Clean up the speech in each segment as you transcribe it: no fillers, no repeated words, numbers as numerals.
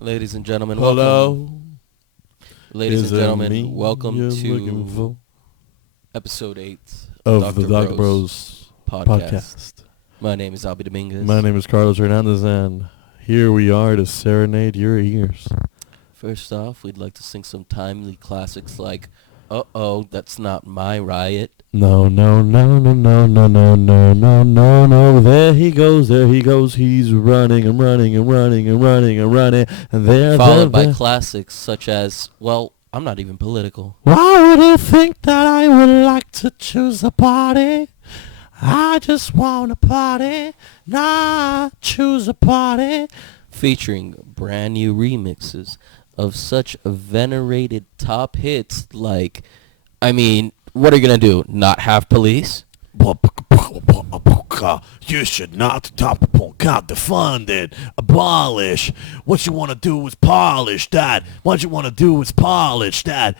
Ladies and gentlemen, Hello. welcome. Ladies Is and it gentlemen, me welcome you're to looking for? episode 8 Of the Dr. Bros podcast. My name is Alby Dominguez. My name is Carlos Hernandez, and here we are to serenade your ears. First off, we'd like to sing some timely classics like "Uh-Oh, That's Not My Riot." No, no, no, no, no, no, no, no, no, no, no. There he goes, he's running and running and running and running and running. And Followed by classics such as, well, I'm not even political. Why would you think that I would like to choose a party? I just want a party, not choose a party. Featuring brand new remixes of such venerated top hits like, what are you going to do? Not have police? You should not top upon God, defund it, abolish. What you want to do is polish that. What you want to do is polish that.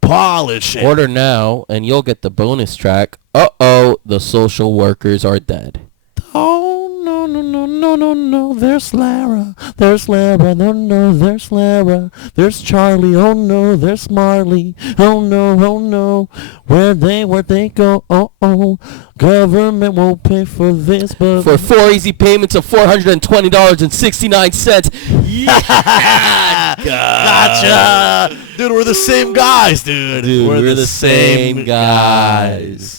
Polish it. Order now, and you'll get the bonus track, "Uh-Oh, the social workers are dead." Oh, no, no, no, no, no, no, there's Lara, no, no, there's Lara, there's Charlie, oh no, there's Marley, oh no, where they go, oh, government won't pay for this, but... For 4 easy payments of $420.69. Yeah! Gotcha! Dude, we're the same guys, dude. We're the same guys.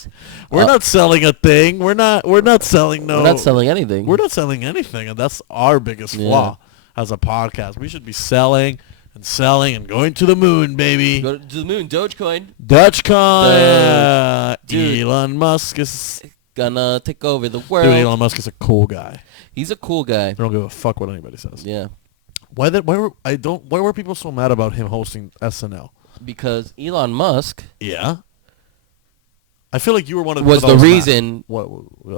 We're not selling a thing. We're not selling We're not selling anything. We're not selling anything, and that's our biggest flaw as a podcast. We should be selling and going to the moon, baby. Go to the moon, Dogecoin. Dude, Elon Musk is gonna take over the world. Dude, Elon Musk is a cool guy. He's a cool guy. I don't give a fuck what anybody says. Yeah. Why were people so mad about him hosting SNL? Because Elon Musk I feel like you were one of was the reason what?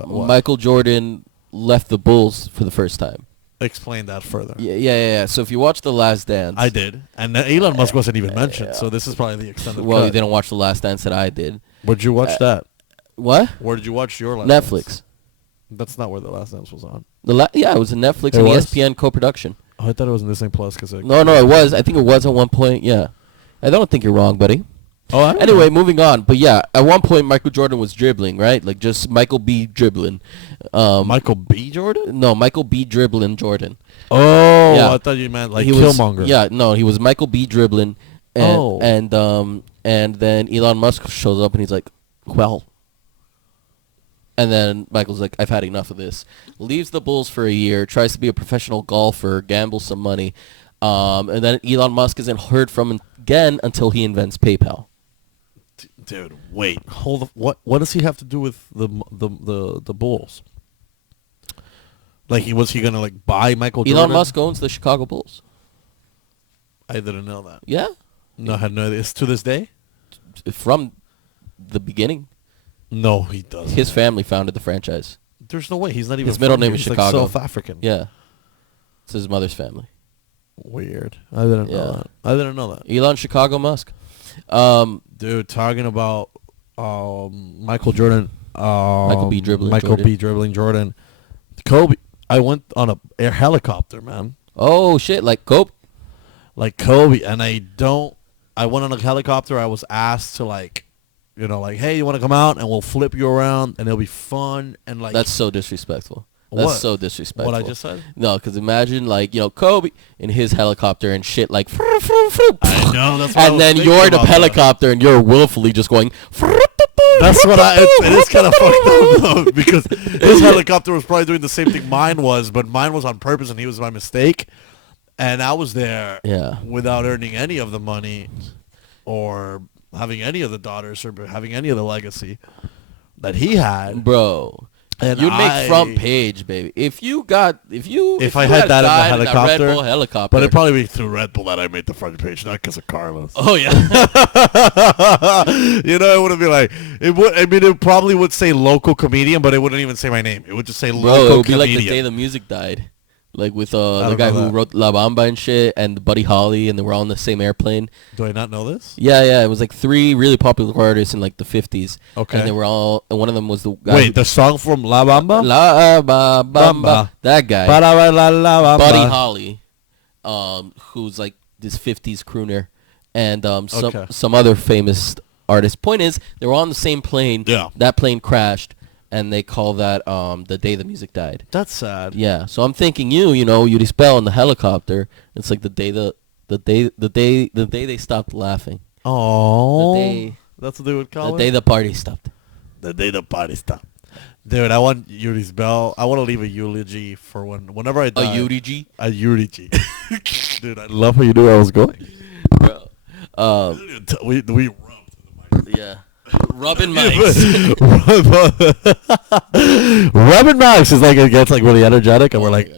Michael Jordan left the Bulls for the first time. Explain that further. Yeah. So if you watch The Last Dance... I did. And Elon Musk wasn't even mentioned, so this is probably the extended Well, cut. you didn't watch The Last Dance that I did. Where'd you watch that? What? Where did you watch your Last Netflix. Dance? That's not where The Last Dance was on. It was a Netflix and ESPN co-production. Oh, I thought it was in Disney Plus. No, it was. I think it was at one point, yeah. I don't think you're wrong, buddy. Oh, anyway, moving on. But yeah, at one point Michael Jordan was dribbling, right? Like just Michael B. dribbling. Michael B. Jordan? No, Michael B. dribbling Jordan. Oh, yeah. I thought you meant like Killmonger. He was Michael B. dribbling. And then Elon Musk shows up and he's like, well. And then Michael's like, I've had enough of this. Leaves the Bulls for a year, tries to be a professional golfer, gambles some money. And then Elon Musk isn't heard from again until he invents PayPal. Dude, wait, hold on. What does he have to do with the Bulls? Like, was he gonna like buy Michael Jordan? Elon Musk owns the Chicago Bulls. I didn't know that. Yeah. No, I had no idea. It's to this day? From the beginning. No, he doesn't. His family founded the franchise. There's no way. He's not even. His middle name is Chicago. Like South African. Yeah. It's his mother's family. Weird. I didn't know that. Elon Chicago Musk. Dude, talking about Michael Jordan. Michael B. dribbling Jordan. Kobe. I went on a air helicopter, man. Oh shit! Like Kobe. And I went on a helicopter. I was asked to hey, you want to come out and we'll flip you around and it'll be fun and like. That's so disrespectful. What? So disrespectful. What I just said? No, because imagine Kobe in his helicopter and shit like. I know that's. What and then you're the helicopter and you're willfully just going. That's what it is kind of fucked up though, because his helicopter was probably doing the same thing mine was, but mine was on purpose and he was by mistake, and I was there without earning any of the money, or having any of the daughters, or having any of the legacy that he had, bro. And you'd make front page, baby. If I had that in the helicopter, Red Bull helicopter, but it'd probably be through Red Bull that I made the front page, not because of Carlos. Oh yeah. It wouldn't be like it would. I mean, it probably would say local comedian, but it wouldn't even say my name. It would just say local comedian. It would be like the day the music died. Like with the guy who wrote La Bamba and shit, and Buddy Holly, and they were all on the same airplane. Do I not know this? Yeah. It was like 3 really popular artists in like the 50s. Okay. And they were all, and one of them was the guy. Wait, the song from La Bamba? La Bamba. That guy. Buddy Holly, who's like this 50s crooner, and some other famous artists. Point is, they were all on the same plane. Yeah. That plane crashed. And they call that the day the music died. That's sad. Yeah. So I'm thinking Yuri Spell in the helicopter. It's like the day they stopped laughing. Oh. That's what they would call it. The day the party stopped. The day the party stopped. Dude, I want Yuri's Bell. I want to leave a eulogy for whenever I die. A eulogy? A eulogy. Dude, I love how you knew where I was going. Bro. We rubbed the mic. Yeah. Rubbing mics. Rubbing mics is like it gets like really energetic, and we're like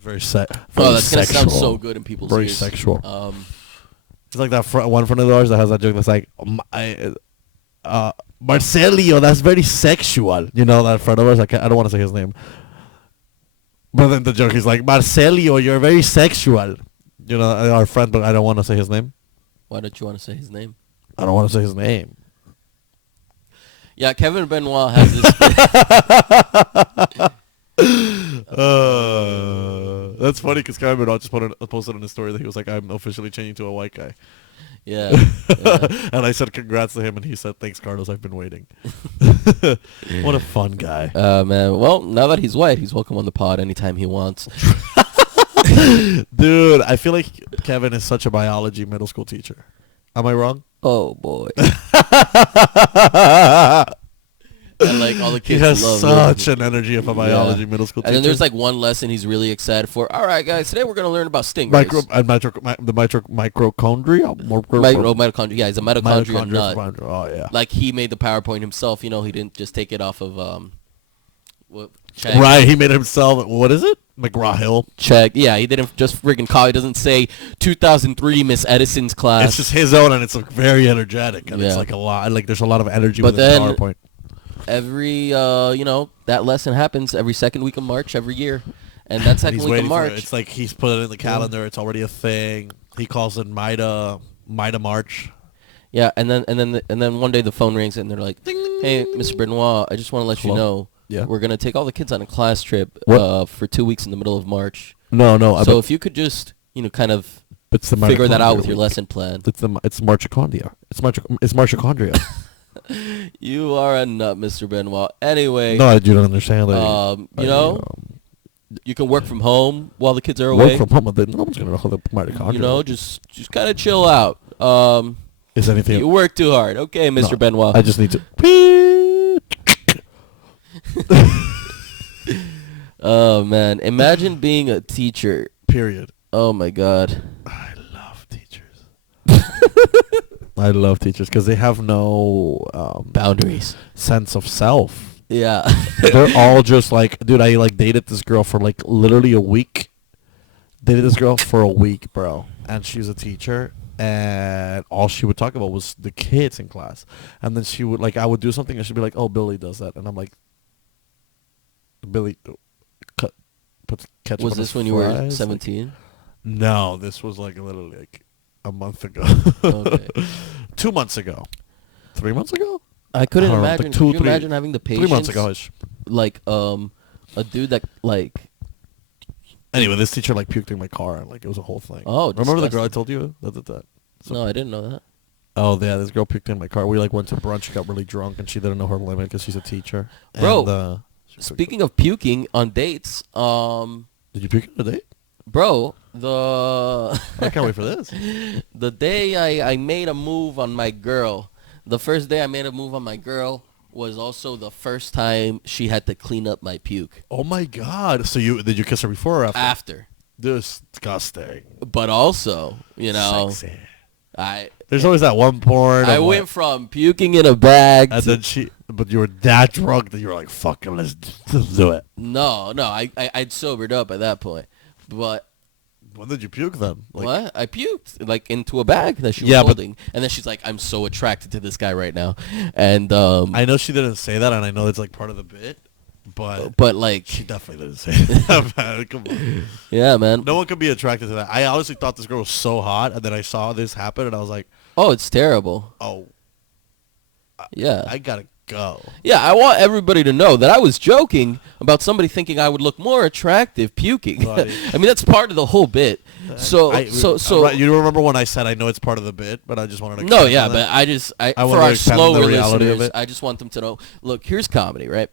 very sexual. Oh, that's gonna sound so good in people's ears. Very sexual. It's like that one friend of ours that has that joke that's like, Marcelio, that's very sexual. You know that friend of ours. I don't want to say his name, but then the joke is like, Marcelio, you're very sexual. You know, our friend, but I don't want to say his name. Why don't you want to say his name? I don't want to say his name. Yeah, Kevin Benoit has this. That's funny because Kevin Benoit just posted on his story that he was like, I'm officially changing to a white guy. Yeah. And I said congrats to him, and he said, thanks, Carlos, I've been waiting. What a fun guy. Man. Well, now that he's white, he's welcome on the pod anytime he wants. Dude, I feel like Kevin is such a biology middle school teacher. Am I wrong? Oh, boy. And like all the kids he has love such an energy of a biology middle school teacher. And then there's like one lesson he's really excited for. All right, guys, today we're going to learn about stingrays. Mitochondria? Mitochondria. Yeah, he's a mitochondria nut. Oh, yeah. Like he made the PowerPoint himself. He didn't just take it off of check. Right, he made it himself. What is it? McGraw-Hill. Check. Yeah, he didn't just friggin' call. He doesn't say 2003 Miss Edison's class. It's just his own, and it's like very energetic, and it's like a lot. Like there's a lot of energy within PowerPoint. Every that lesson happens every second week of March every year, and that second week of March, it's like he's put it in the calendar. It's already a thing. He calls it Mida March. Yeah, and then one day the phone rings and they're like, "Hey, Mr. Benoit, I just want to let you know, we're gonna take all the kids on a class trip for 2 weeks in the middle of March. No. So if you could just kind of figure that out with your lesson plan. It's mitochondria. It's mitochondria. You are a nut, Mr. Benoit. Anyway. No, you don't understand. You can work from home while the kids are away. Work from home, no one's gonna know how the mitochondria. Just kind of chill out. Is anything? You work too hard, okay, Mr. Benoit. I just need to. Oh man, imagine being a teacher. Period. Oh my God. I love teachers. I love teachers because they have no boundaries, sense of self. Yeah. They're all just like, dude, I like dated this girl for like literally a week. Dated this girl for a week, bro. And she's a teacher. And all she would talk about was the kids in class. And then she would, like, I would do something and she'd be like, oh, Billy does that. And I'm like, Billy puts ketchup was on this his when fries? You were 17? No, this was like literally like a month ago. Okay. 2 months ago. 3 months ago? I couldn't imagine. Could you imagine having the patience? 3 months ago-ish. Like, a dude that, like... Anyway, this teacher, like, puked in my car, and, like, it was a whole thing. Oh, remember the girl I told you that did that? So, no, I didn't know that. Oh, yeah, this girl puked in my car. We, like, went to brunch, got really drunk, and she didn't know her limit because she's a teacher. Bro, and, speaking of puking on dates, Did you puke on a date? Bro, I can't wait for this. The day I made a move on my girl, the first day I made a move on my girl was also the first time she had to clean up my puke. Oh my God! So did you kiss her before or after? After. Disgusting. But also, sexy. There's always that one porn. I went from puking in a bag and then but you were that drunk that you were like, "Fuck it, let's do it." No, I'd sobered up at that point. But when did you puke then? Like, what? I puked like into a bag that she was holding, and then she's like, "I'm so attracted to this guy right now," and I know she didn't say that, and I know it's like part of the bit, But like she definitely didn't say that, man. Come on. Yeah, man. No one could be attracted to that. I honestly thought this girl was so hot, and then I saw this happen, and I was like, oh, it's terrible. Oh. Yeah. I gotta go. Yeah, I want everybody to know that I was joking about somebody thinking I would look more attractive puking. I mean, that's part of the whole bit. So right, you remember when I said I know it's part of the bit, but I just wanted to. No, yeah, but I for our slower listeners, I just want them to know. Look, here's comedy, right?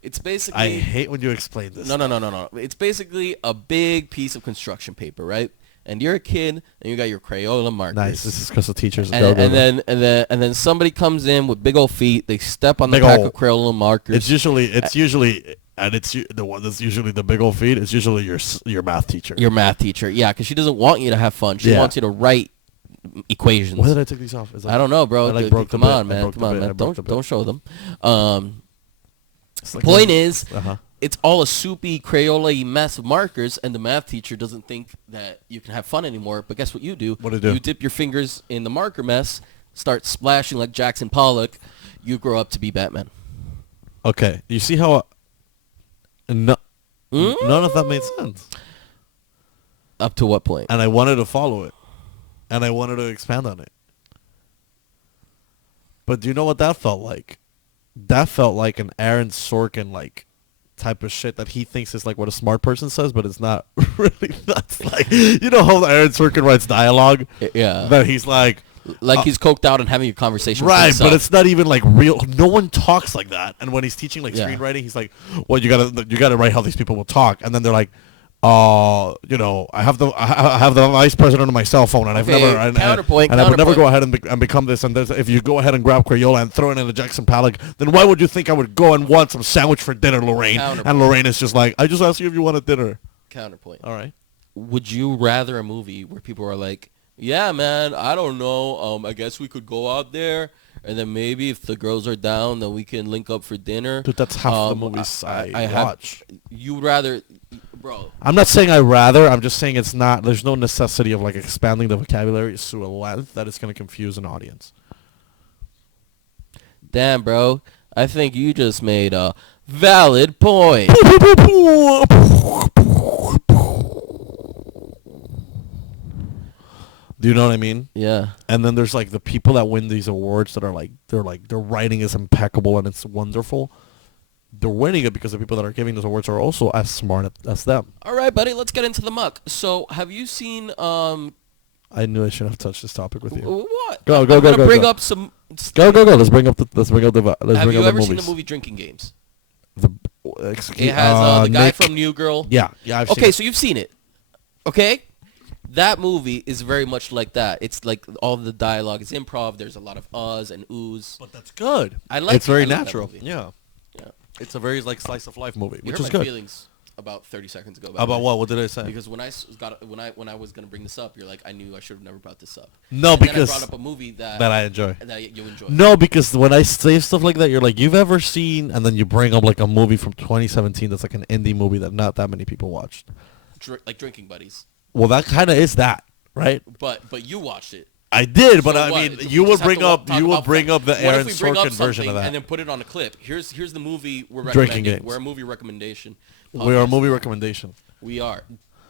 It's basically. I hate when you explain this. No. It's basically a big piece of construction paper, right? And you're a kid, and you got your Crayola markers. Nice. This is because the teachers. And then somebody comes in with big old feet. They step on the pack of Crayola markers. It's usually, and it's the one that's usually the big old feet. It's usually your math teacher. Your math teacher, yeah, because she doesn't want you to have fun. She wants you to write equations. Why did I take these off? I don't know, bro. Come on, man. Don't show them. Point is. It's all a soupy Crayola mess of markers, and the math teacher doesn't think that you can have fun anymore. But guess what you do? What do you do? You dip your fingers in the marker mess, start splashing like Jackson Pollock. You grow up to be Batman. Okay, you see how none of that made sense. Up to what point? And I wanted to follow it, and I wanted to expand on it. But do you know what that felt like? That felt like an Aaron Sorkin type of shit that he thinks is like what a smart person says, but it's not really. That's like, you know how Aaron Sorkin writes dialogue? Yeah. That he's like he's coked out and having a conversation right, with himself. But it's not even like real. No one talks like that. And when he's teaching screenwriting, he's like, well, you gotta write how these people will talk. And then they're like, I have the vice president on my cell phone, and I've never I would never go ahead and become this. And if you go ahead and grab Crayola and throw it in the Jackson Pollock, then why would you think I would go and want some sandwich for dinner, Lorraine? And Lorraine is just like, I just asked you if you wanted dinner. Counterpoint. All right. Would you rather a movie where people are like, yeah, man, I don't know. I guess we could go out there, and then maybe if the girls are down, then we can link up for dinner. Dude, that's half the movies I watch. You'd rather. Bro. I'm not saying I rather. I'm just saying it's not. There's no necessity of expanding the vocabulary to a length that it's going to confuse an audience. Damn, bro. I think you just made a valid point. Do you know what I mean? Yeah. And then there's the people that win these awards that are their writing is impeccable and it's wonderful. They're winning it because the people that are giving those awards are also as smart as them. All right, buddy, let's get into the muck. So, have you seen? I knew I shouldn't have touched this topic with you. What? Go. I'm gonna bring up some. Go. Let's bring up the movies. Have you ever seen the movie Drinking Games? It has the guy from New Girl. Yeah. I've seen it. So you've seen it. Okay. That movie is very much like that. It's like all the dialogue is improv. There's a lot of uhs and oohs. But that's good. I like. It's very natural. Yeah. It's a very slice of life movie, which is good. My feelings about 30 seconds ago. About what? What did I say? Because when I was gonna bring this up, you're like, I knew I should have never brought this up. No, and because then I brought up a movie that I enjoy. That you enjoy. No, because when I say stuff like that, you're like, you've ever seen, and then you bring up a movie from 2017 that's an indie movie that not that many people watched. Like Drinking Buddies. Well, that kind of is that, right? But you watched it. I did, but I mean, you would bring up the Aaron Sorkin version of that, and then put it on a clip. Here's the movie we're recommending. Drinking Games. We're a movie recommendation. We are a movie recommendation. We are.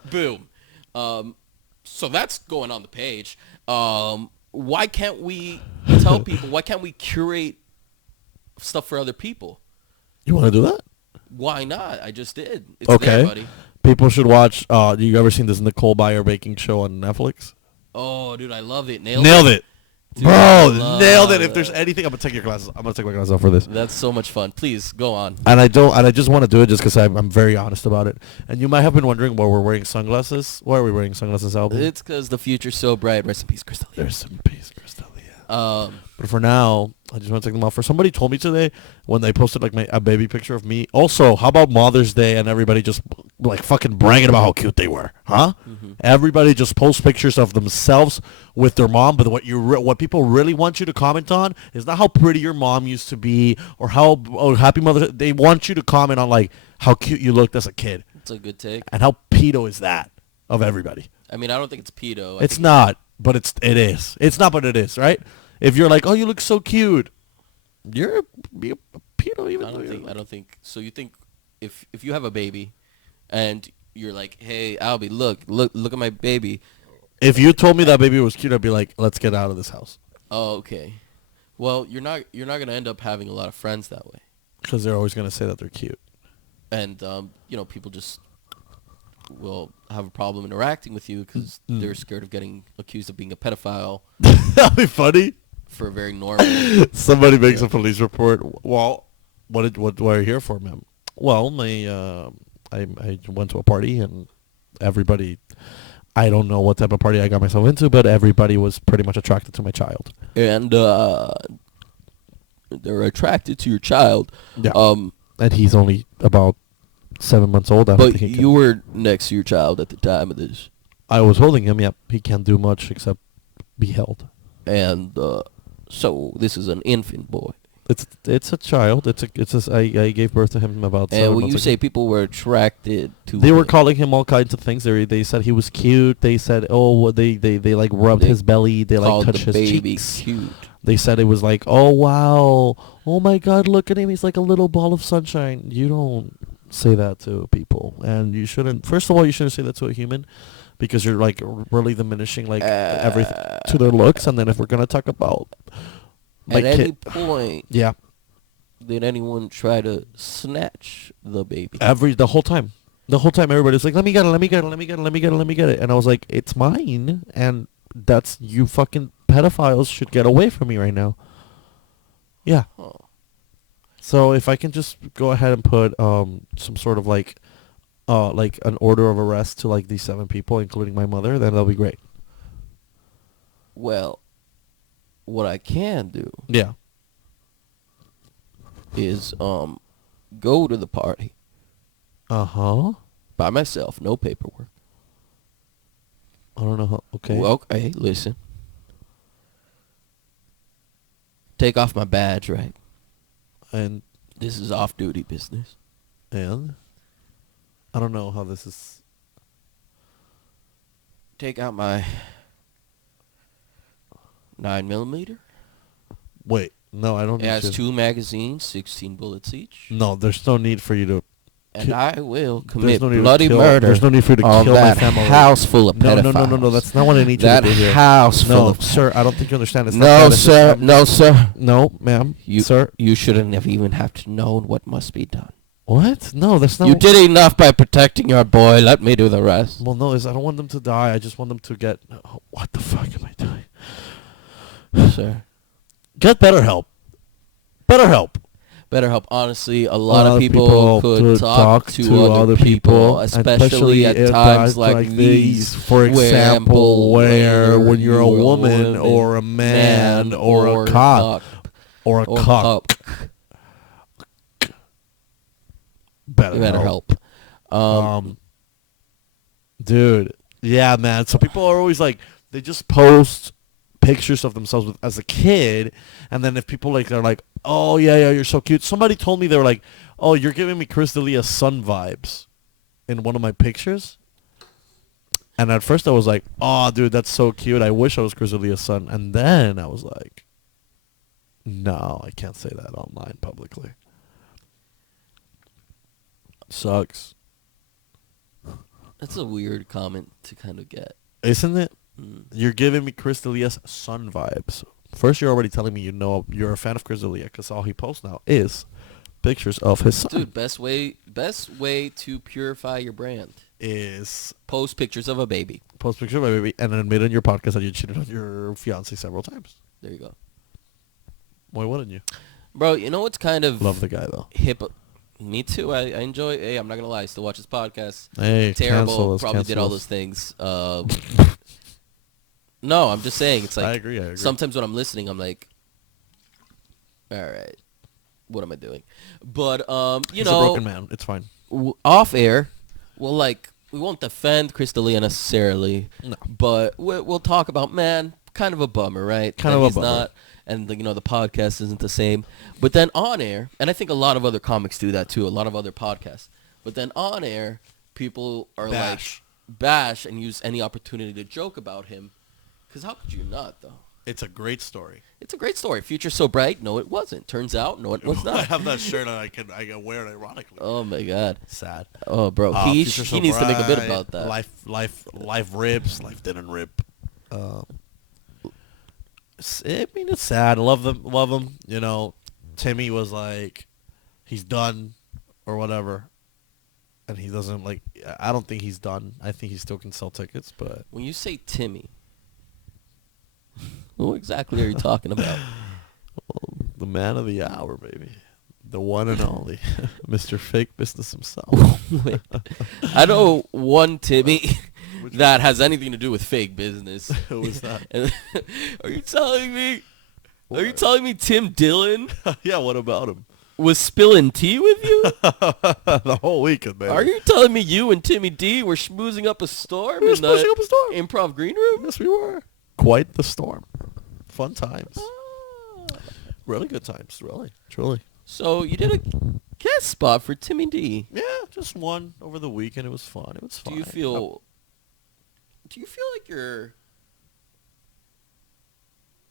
Boom. So that's going on the page. Why can't we tell people? Why can't we curate stuff for other people? You want to do that? Why not? I just did. It's okay, there, buddy. People should watch. You ever seen this Nicole Byer baking show on Netflix? Oh, dude, I love it. Nailed it. Dude, bro, nailed it. If there's anything, I'm gonna take your glasses. I'm gonna take my glasses off for this. That's so much fun. Please go on. And I just want to do it just because I'm very honest about it. And you might have been wondering why we're wearing sunglasses. Why are we wearing sunglasses, Alby? It's because the future's so bright. Rest in peace, Crystalia. Rest in peace, Crystalia. But for now, I just want to take them off. For somebody told me today when they posted a baby picture of me. Also, how about Mother's Day and everybody just fucking bragging about how cute they were, huh? Mm-hmm. Everybody just posts pictures of themselves with their mom, but what people really want you to comment on is not how pretty your mom used to be or how happy Mother's Day. They want you to comment on how cute you looked as a kid. It's a good take. And how pedo is that of everybody? I mean, I don't think it's pedo. It's not, but it is. It's not, but it is, right? If you're like, oh, you look so cute, you're a pedo even. I don't think. So you think if you have a baby, and you're like, hey, Alby, look at my baby. If you told me that baby was cute, I'd be like, let's get out of this house. Oh, okay. Well, you're not gonna end up having a lot of friends that way. Because they're always gonna say that they're cute. And people just will have a problem interacting with you because they're scared of getting accused of being a pedophile. That'd be funny. For a very normal. Somebody makes a police report. Well, what are you here for, ma'am? Well, I went to a party and everybody. I don't know what type of party I got myself into, but everybody was pretty much attracted to my child. And they're attracted to your child. Yeah. And he's only about 7 months old. But you were next to your child at the time of this. I was holding him. Yep. He can't do much except be held. And so this is an infant boy. It's a child. I gave birth to him about 7 months ago. And when you say people were attracted to they were calling him all kinds of things. They said he was cute. They said, they like rubbed his belly. They like touched his cheeks. Cute. They said it was like, oh wow, oh my God, look at him. He's like a little ball of sunshine. You don't say that to people, and you shouldn't. First of all, you shouldn't say that to a human, because you're like really diminishing like everything to their looks. And then if we're gonna talk about at any point, yeah, did anyone try to snatch the baby? The whole time, everybody's like, let me get it, and I was like, it's mine, and that's you fucking pedophiles should get away from me right now. Yeah. Oh. So if I can just go ahead and put some sort of like an order of arrest to like these 7 people, including my mother, then that'll be great. Well, what I can do, yeah, is go to the party. By myself, no paperwork. I don't know how. Okay. Well, okay, listen. Take off my badge, right? And this is off-duty business. And I don't know how this is. Take out my 9mm. Wait, no, I don't. It has 2 magazines, 16 bullets each. No, there's no need for you to. And I will commit bloody murder. There's no need for you to kill my family. House full of pedophiles. No. That's not what I need you to do here. That house full of... No, sir, I don't think you understand. It's no, sir. No, sir. No, ma'am. Sir. You shouldn't have even have to know what must be done. What? No, that's not... You did enough by protecting your boy. Let me do the rest. Well, no, I don't want them to die. I just want them to get... Oh, what the fuck am I doing? Sir. Get better help. BetterHelp. Honestly, a lot of people could talk to other people, especially at times like these. For example, where when you're a woman or a man or a cop or a cuck. BetterHelp. Dude, yeah, man. So people are always like, they just post pictures of themselves as a kid, and then if people like, they're like, oh yeah, you're so cute. Somebody told me, they were like, oh, you're giving me Chris D'Elia son vibes in one of my pictures. And at first I was like, oh dude, that's so cute, I wish I was Chris D'Elia's son. And then I was like, no, I can't say that online publicly. Sucks. That's a weird comment to kind of get, isn't it? You're giving me Chris D'Elia's son vibes. First, you're already telling me you're a fan of Chris D'Elia, because all he posts now is pictures of his son. Dude, best way to purify your brand is post pictures of a baby. Post pictures of a baby and then admit on your podcast that you cheated on your fiance several times. There you go. Why wouldn't you? Bro, you know what's kind of... Love the guy, though. Me too. I enjoy... Hey, I'm not going to lie. Still watch his podcast. Hey, terrible. Probably did all those things. No, I'm just saying. It's like... I agree. Sometimes when I'm listening, I'm like... All right. What am I doing? But, He's a broken man. It's fine. Off air, we won't defend Chris D'Elia necessarily. No. But we'll talk about, man, kind of a bummer, right? Kind of a bummer. Not, and, the podcast isn't the same. But then on air, and I think a lot of other comics do that too, a lot of other podcasts. But then on air, people are bash and use any opportunity to joke about him. Because how could you not, though? It's a great story. It's a great story. Future so bright. No, it wasn't. Turns out, no, it was not. I have that shirt and I can wear it ironically. Oh my God. Sad. Oh, bro. He needs to make a bit about that. Life rips. Life didn't rip. I mean, it's sad. Love them. You know, Timmy was like, he's done or whatever. And he doesn't like, I don't think he's done. I think he still can sell tickets, but. When you say Timmy, who exactly are you talking about? Well, the man of the hour, baby. The one and only. Mr. Fake Business himself. Wait. I know one Timmy that has anything to do with fake business. Who is that? Are you telling me? What? Are you telling me Tim Dillon? Yeah, what about him? Was spilling tea with you? The whole weekend, man. Are you telling me you and Timmy D were schmoozing up a storm in the improv green room? Yes, we were. Quite the storm. Fun times. Really good times, really. Truly. So you did a guest spot for Timmy D. Yeah, just one over the weekend. It was fun. It was fun. Do you feel like you're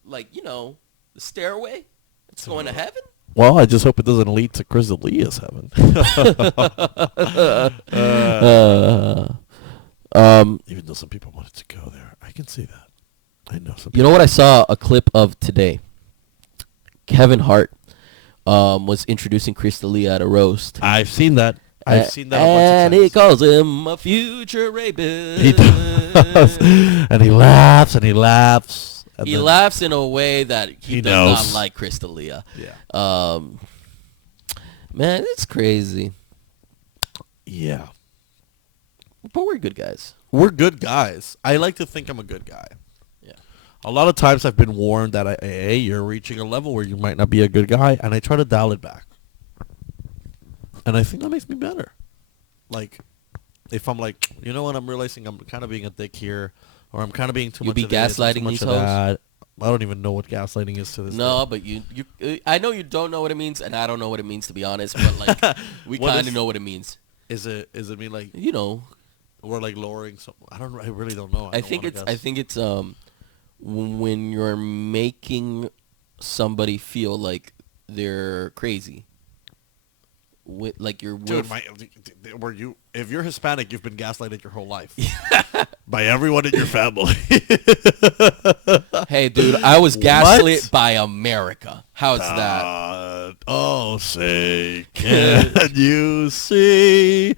like, you know, the stairway that's going to heaven? Well, I just hope it doesn't lead to Chris D'Elia's heaven. Even though some people wanted to go there. I can see that. I know some people. You know what I saw a clip of today? Kevin Hart was introducing Chris D'Elia at a roast. I've seen that. I've seen that. And he calls him a future rapist. He does. And he laughs and he laughs. And he laughs in a way that he does knows. not like Chris D'Elia. Yeah. Man, it's crazy. Yeah. But we're good guys. We're good guys. I like to think I'm a good guy. Yeah. A lot of times I've been warned that you're reaching a level where you might not be a good guy, and I try to dial it back. And I think that makes me better. Like, if I'm like, you know what, I'm realizing I'm kind of being a dick here, or I'm kind of being too much of this, gaslighting these hoes? I don't even know what gaslighting is to this No, day. but you I know you don't know what it means, and I don't know what it means, to be honest, but like, we kind of know what it means. Is it mean like, you know, or like lowering something? I really don't know. I think it's when you're making somebody feel like they're crazy. Like you're if you're Hispanic, you've been gaslighted your whole life by everyone in your family. Hey, dude, I was gaslit by America. How's that? Oh, say, can you see?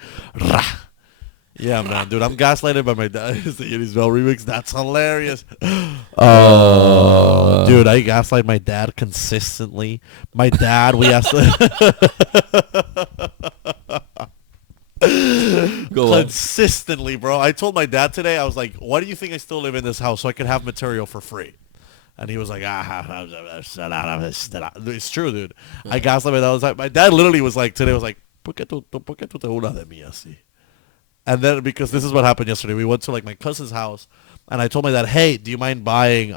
Yeah, man, dude, I'm gaslighted by my dad. The Yiddies Bell remix. That's hilarious. Dude, I gaslight my dad consistently. My dad, we asked. Consistently, bro. I told my dad today, I was like, why do you think I still live in this house so I can have material for free? And he was like, it's true, dude. I gaslight my dad all the time. My dad literally was like, today was like, ¿Por qué tú te burlas de mí así? And then, because this is what happened yesterday, we went to like my cousin's house, and I told my dad, hey, do you mind buying,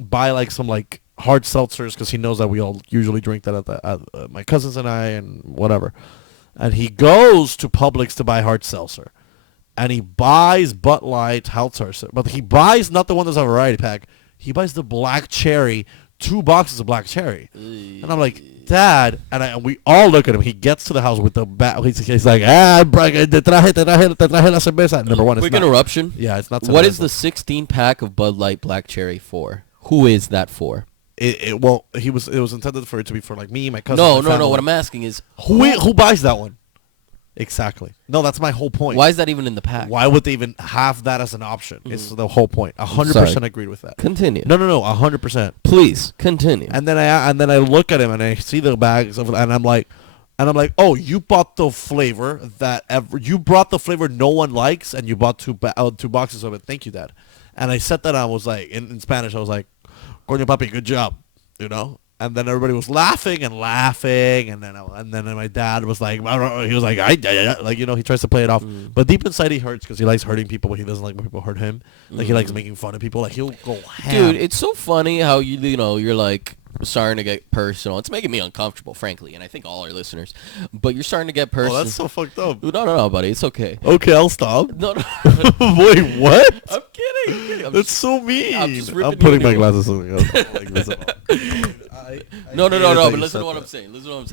buy like some like hard seltzers, because he knows that we all usually drink that at my cousins and I and whatever. And he goes to Publix to buy hard seltzer, and he buys Bud Light hard seltzer, but he buys not the one that's a variety pack. He buys the black cherry, 2 boxes of black cherry, and I'm like, Dad, and we all look at him. He gets to the house with the bat. He's like, te traje la cerveza. Number one, quick interruption. Yeah, it's not. What is the 16-pack of Bud Light Black Cherry for? Who is that for? It was intended for it to be for like me, my cousin. No. What I'm asking is who buys that one? Exactly. No, that's my whole point. Why is that even in the pack? Why would they even have that as an option? It's the whole point. 100% agreed with that. Continue. No, 100%. Please continue. And then I look at him and I see the bags and I'm like, oh, you bought the flavor you brought the flavor no one likes, and you bought 2 boxes of it. Thank you, Dad. And I said that, I was like, in Spanish, I was like, coño papi, good job, you know. And then everybody was laughing, and then my dad was like, he was like, like, you know, he tries to play it off, but deep inside he hurts because he likes hurting people, but he doesn't like when people hurt him. Like he likes making fun of people. Like he'll go ham. Dude, it's so funny how you know you're like, starting to get personal. It's making me uncomfortable, frankly, and I think all our listeners. But you're starting to get personal. Oh, that's so fucked up. No, buddy. It's okay. Okay, I'll stop. No. Wait, what? I'm kidding. That's so mean. I'm putting my glasses on. Like this No, but listen to what I'm saying.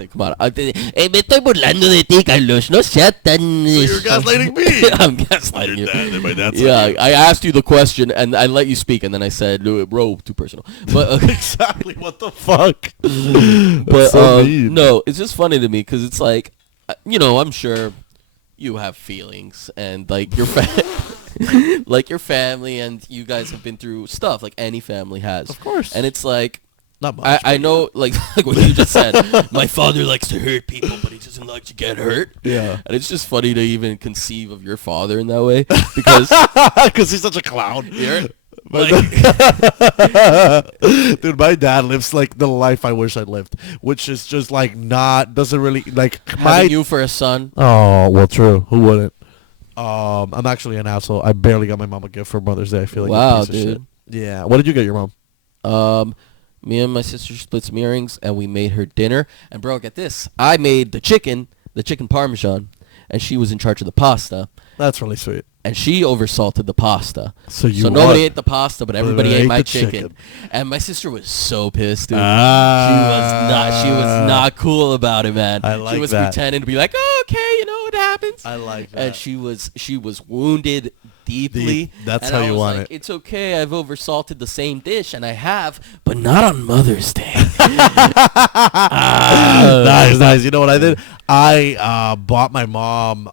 Come on. Me estoy burlando de ti, Carlos. No sea tan... So you're gaslighting me. I'm gaslighting you. My dad's yeah, I asked you the question, and I let you speak, and then I said, bro, too personal. But exactly, what the fuck? But so no, it's just funny to me, because it's like, I'm sure you have feelings, and like your like your family, and you guys have been through stuff, like any family has. Of course. And it's like, not much. I know, like what you just said. My father likes to hurt people, but he doesn't like to get hurt. Yeah. And it's just funny to even conceive of your father in that way, because he's such a clown. Yeah. Dude, my dad lives like the life I wish I lived, which is just like doesn't really like having you for a son. Oh, well, true. Who wouldn't? I'm actually an asshole. I barely got my mom a gift for Mother's Day. I feel like wow, a piece dude. Of shit. Yeah. What did you get your mom? Me and my sister split some earrings, and we made her dinner. And bro, get this. I made the chicken parmesan, and she was in charge of the pasta. That's really sweet. And she oversalted the pasta. So nobody ate the pasta, but everybody ate my chicken. And my sister was so pissed, dude. She was not cool about it, man. I like that. She was pretending to be like, oh, okay, it happens. I like that. And she was wounded deeply. That's how you want it. It's okay, I've oversalted the same dish, and I have, but not on Mother's Day. Nice. You know what I did? I bought my mom...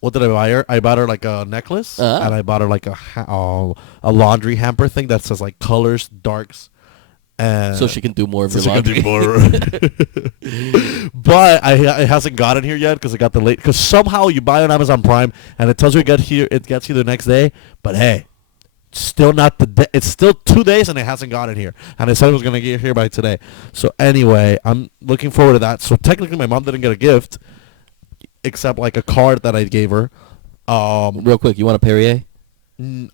what did I buy her? I bought her like a necklace, and I bought her like a laundry hamper thing that says like colors, darks, and so she can do more of your laundry. But it hasn't gotten here yet because it got delayed. Because somehow you buy on Amazon Prime and it tells you it gets here the next day. But hey, still not it's still 2 days and it hasn't gotten here. And it said it was gonna get here by today. So anyway, I'm looking forward to that. So technically, my mom didn't get a gift. Except like a card that I gave her. Real quick, you want a Perrier?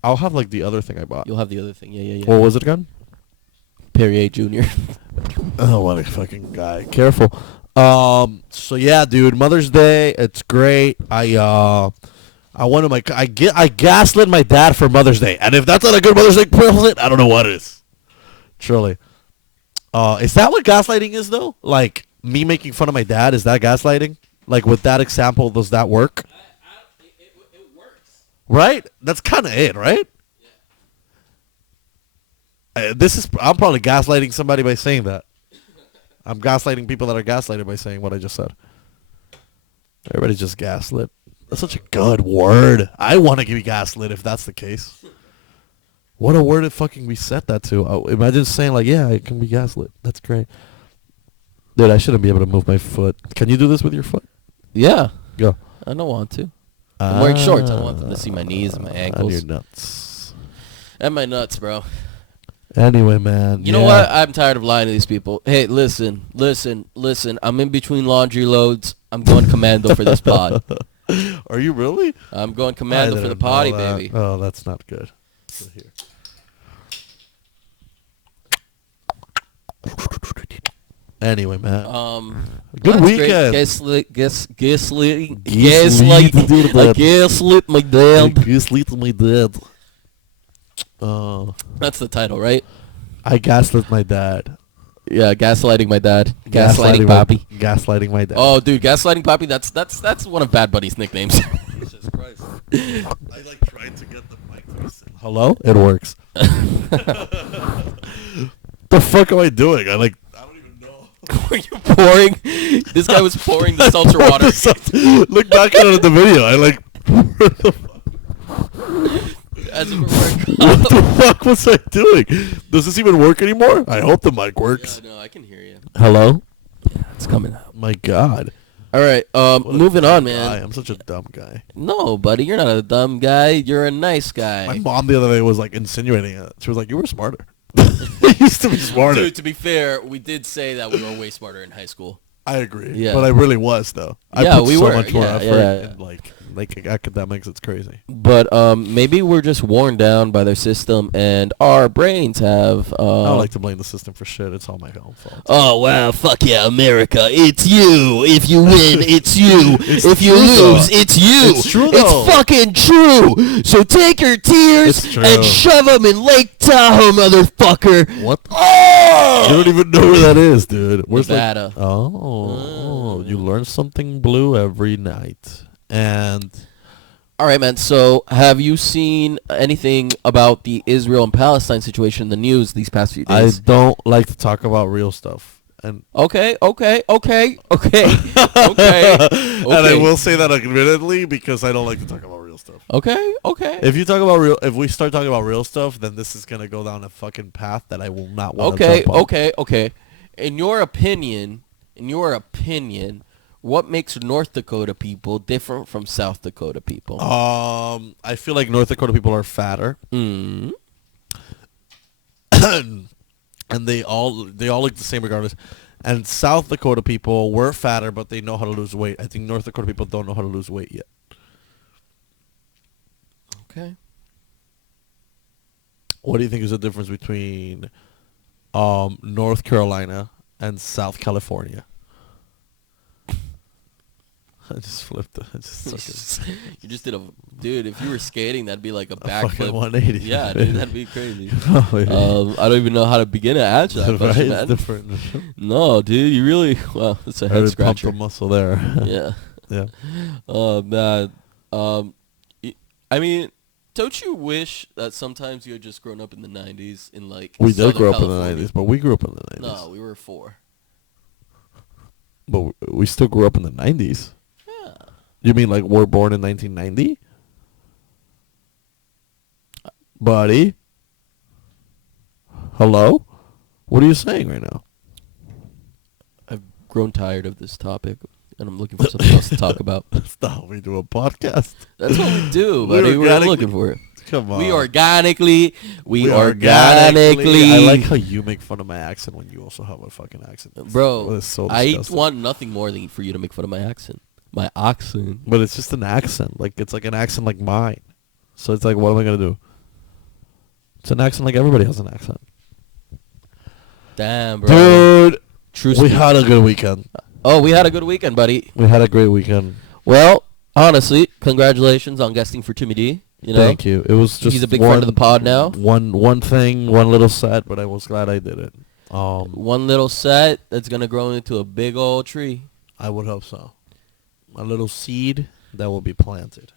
I'll have like the other thing I bought. You'll have the other thing. Yeah. What was it again? Perrier Jr. Oh, what a fucking guy. Careful. So yeah, dude, Mother's Day, it's great. I gaslit my dad for Mother's Day. And if that's not a good Mother's Day present, I don't know what is. Truly. Is that what gaslighting is though? Like me making fun of my dad, is that gaslighting? Like, with that example, does that work? It works. Right? That's kind of it, right? Yeah. I'm probably gaslighting somebody by saying that. I'm gaslighting people that are gaslighted by saying what I just said. Everybody's just gaslit. That's such a good word. I want to be gaslit if that's the case. What a word to fucking we set that to. Imagine saying, like, yeah, I can be gaslit. That's great. Dude, I shouldn't be able to move my foot. Can you do this with your foot? Yeah. Go. I don't want to. I'm wearing shorts. I don't want them to see my knees and my ankles. And your nuts. And my nuts, bro. Anyway, man. You know what? I'm tired of lying to these people. Hey, listen. I'm in between laundry loads. I'm going commando for this pod. Are you really? I'm going commando for the potty, baby. Oh, that's not good. Here. Anyway, man. Good weekend. Gaslit my dad. Gaslit my dad. That's the title, right? I gaslit my dad. Yeah, gaslighting my dad. Gaslighting Poppy. Gaslighting my dad. Oh, dude, gaslighting Poppy. That's one of Bad Bunny's nicknames. Jesus Christ. I like trying to get the mic to sit. Hello? It works. The fuck am I doing? I don't even know. Were you pouring? This guy was pouring the seltzer water. Look back at the video. As if it were what the fuck was I doing? Does this even work anymore? I hope the mic works. Yeah, no, I can hear you. Hello? Yeah, it's coming out. My God. All right, moving on, man. I'm such a dumb guy. No, buddy, you're not a dumb guy. You're a nice guy. My mom the other day was like insinuating it. She was like, "You were smarter." You used to be smarter. Dude, to be fair, we did say that we were way smarter in high school. I agree. Yeah. But I really was, though. I put so much more effort. And, like academics, it's crazy. But maybe we're just worn down by their system, and our brains have. I don't like to blame the system for shit. It's all my own fault. Oh wow, fuck yeah, America! It's you. If you win, it's you. If you lose, though. it's you. It's true though. It's fucking true. So take your tears and shove them in Lake Tahoe, motherfucker. What? Oh! You don't even know where that is, dude. Where's Nevada. You learn something blue every night. And all right, man. So, have you seen anything about the Israel and Palestine situation in the news these past few days? I don't like to talk about real stuff. And okay. And I will say that admittedly because I don't like to talk about real stuff. Okay. If we start talking about real stuff, then this is gonna go down a fucking path that I will not want to jump on. Okay. In your opinion, what makes North Dakota people different from South Dakota people? I feel like North Dakota people are fatter. Mm. And they all look the same regardless. And South Dakota people were fatter, but they know how to lose weight. I think North Dakota people don't know how to lose weight yet. Okay. What do you think is the difference between North Carolina and South California? I just flipped it. You just did a... Dude, if you were skating, that'd be like a fucking backflip. 180. Yeah, dude, that'd be crazy. Oh, I don't even know how to begin to answer that question, man. It's different. No, dude, you really... Well, it's a head scratcher. Pump the muscle there. Yeah. Yeah. Oh, man. I mean, don't you wish that sometimes you had just grown up in the 90s in, like, we did grow California? up in the 90s, but we grew up in the 90s. No, we were 4. But we still grew up in the 90s. Yeah. You mean like we're born in 1990? Buddy? Hello? What are you saying right now? I've grown tired of this topic, and I'm looking for something else to talk about. Stop, we do a podcast. That's what we do, buddy. We're looking for it. Come on. We organically. I like how you make fun of my accent when you also have a fucking accent. Bro, so I want nothing more than for you to make fun of my accent. My accent. But it's just an accent. Like, it's like an accent like mine. So it's like, what am I going to do? It's an accent like everybody has an accent. Damn, bro. Dude, True. We had a good weekend. Oh, we had a good weekend, buddy. We had a great weekend. Well, honestly, congratulations on guesting for Timmy D. You know, thank you. It was just he's a big friend of the pod now. One little set, but I was glad I did it. One little set that's gonna grow into a big old tree. I would hope so. A little seed that will be planted.